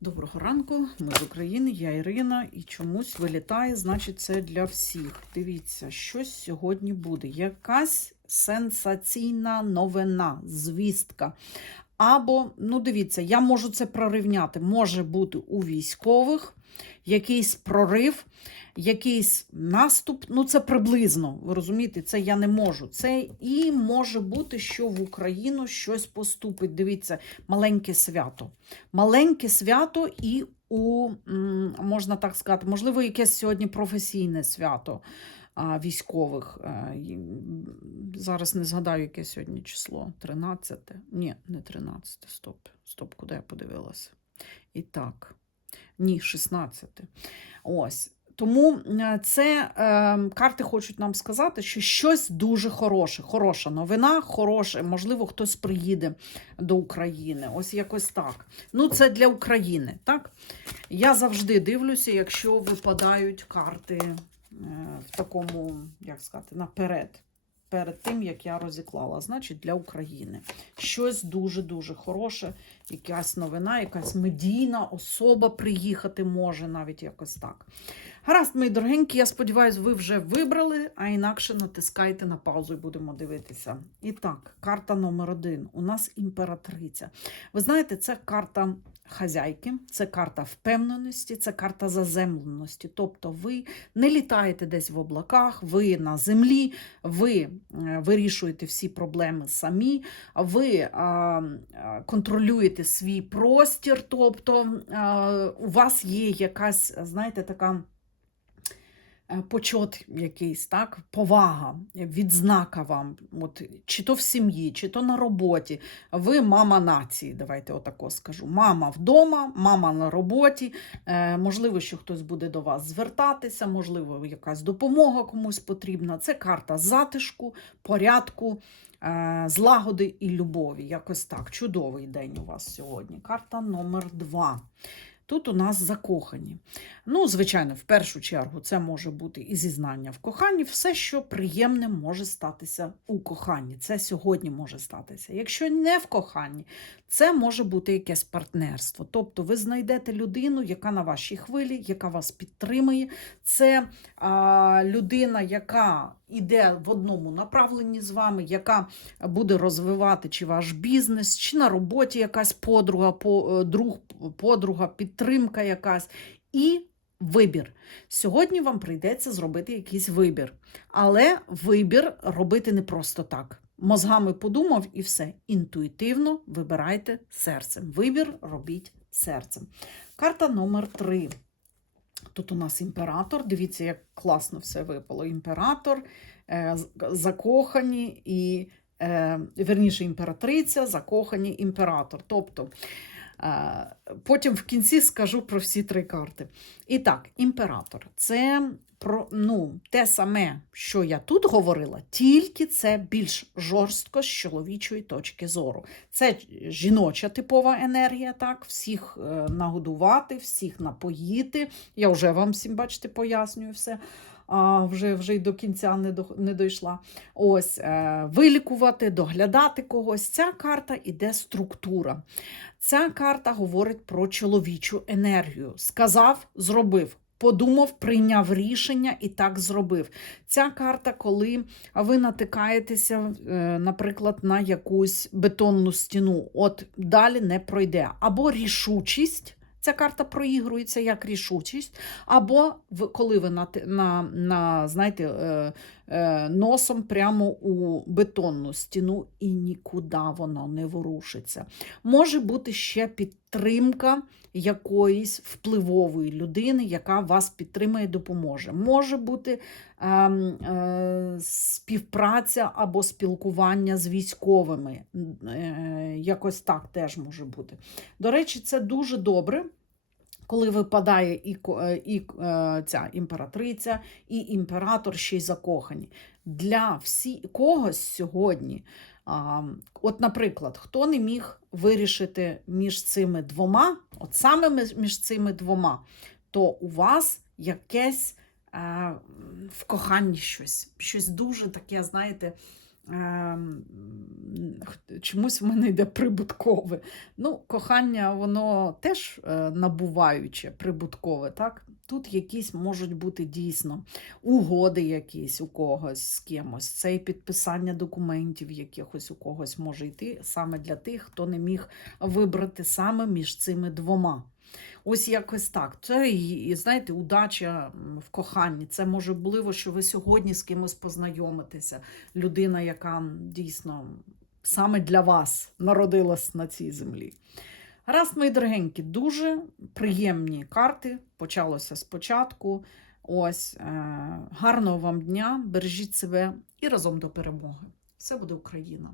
Доброго ранку, ми з України, я Ірина, і чомусь вилітає, значить, це для всіх. Дивіться, щось сьогодні буде. Якась сенсаційна новина, звістка. Або, ну дивіться, я можу це прорівняти. Може бути у військових якийсь прорив, якийсь наступ. Ну, це приблизно, ви розумієте, це я не можу. Це і може бути, що в Україну щось поступить. Дивіться, маленьке свято. Маленьке свято і у, можна так сказати, можливо, якесь сьогодні професійне свято військових. Е, Зараз не згадаю, яке сьогодні число. 13? Ні, не 13. Стоп. Стоп, куди я подивилася? І так. Ні, 16. Ось. Тому це е, карти хочуть нам сказати, що щось дуже хороше, хороша новина, хороше, можливо, хтось приїде до України. Ось якось так. Ну, це для України, так? Я завжди дивлюся, якщо випадають карти е, в такому, як сказати, наперед. Перед тим, як я розіклала, значить для України. Щось дуже-дуже хороше, якась новина, якась медійна особа приїхати може, навіть якось так. Гаразд, мої дорогенькі, я сподіваюся, ви вже вибрали, а інакше натискайте на паузу і будемо дивитися. І так, карта номер один. У нас імператриця. Ви знаєте, це карта хазяйки, це карта впевненості, це карта заземленості. Тобто ви не літаєте десь в облаках, ви на землі, ви е, вирішуєте всі проблеми самі, ви а, а, контролюєте свій простір, тобто у вас є якась, знаєте, така. Е, Почот якийсь, так, повага, відзнака вам, от, чи то в сім'ї, чи то на роботі. Ви мама нації, давайте отако скажу. Мама вдома, мама на роботі. Е, можливо, що хтось буде до вас звертатися, можливо, якась допомога комусь потрібна. Це карта затишку, порядку, е, злагоди і любові. Якось так. Чудовий день у вас сьогодні. Карта номер два. Тут у нас закохані. Ну, звичайно, в першу чергу це може бути і зізнання в коханні. Все, що приємне може статися у коханні. Це сьогодні може статися. Якщо не в коханні, це може бути якесь партнерство. Тобто ви знайдете людину, яка на вашій хвилі, яка вас підтримує. Це а, людина, яка йде в одному направленні з вами, яка буде розвивати чи ваш бізнес, чи на роботі якась подруга, е, друг, подруга, підтримка якась. І вибір. Сьогодні вам прийдеться зробити якийсь вибір. Але вибір робити не просто так. Мозгами подумав і все. Інтуїтивно вибирайте серцем. Вибір робіть серцем. Карта номер три. Тут у нас імператор. Дивіться, як класно все випало. Імператор, е, закохані і е, верніше імператриця, закохані імператор. Тобто потім в кінці скажу про всі три карти. І так, імператор це про ну, те саме, що я тут говорила, тільки це більш жорстко з чоловічої точки зору. Це жіноча типова енергія, так, всіх е, нагодувати, всіх напоїти. Я вже вам всім, бачите, пояснюю все. А, вже, вже й до кінця не, до, не дійшла. Ось е, вилікувати, доглядати когось. Ця карта іде структура. Ця карта говорить про чоловічу енергію. Сказав, зробив. Подумав, прийняв рішення і так зробив. Ця карта, коли ви натикаєтеся, е, наприклад, на якусь бетонну стіну, от далі не пройде. Або рішучість. Ця карта проігрується як рішучість, або коли ви на, на, на знаєте, е, е, носом прямо у бетонну стіну і нікуди воно не ворушиться. Може бути ще підтримка якоїсь впливової людини, яка вас підтримує, допоможе. Може бути ем, е, співпраця або спілкування з військовими. Е, якось так теж може бути. До речі, це дуже добре. Коли випадає і, е, і е, ця імператриця, і імператор ще й закохані. Для всі, когось сьогодні, а, от, наприклад, хто не міг вирішити між цими двома, от саме між- цими двома, то у вас якесь е, в коханні щось, щось дуже таке, знаєте, чомусь в мене йде прибуткове. Ну, кохання, воно теж е, набуваюче, прибуткове, так? Тут якісь можуть бути дійсно угоди якісь у когось з кимось. Це і підписання документів якихось у когось може йти саме для тих, хто не міг вибрати саме між цими двома. Ось якось так. Це і, знаєте, удача в коханні. Це можливо, що ви сьогодні з кимось познайомитеся. Людина, яка дійсно саме для вас народилась на цій землі. Гаразд, мої дорогенькі, дуже приємні карти. Почалося спочатку. Ось е, гарного вам дня, бережіть себе і разом до перемоги. Все буде Україна!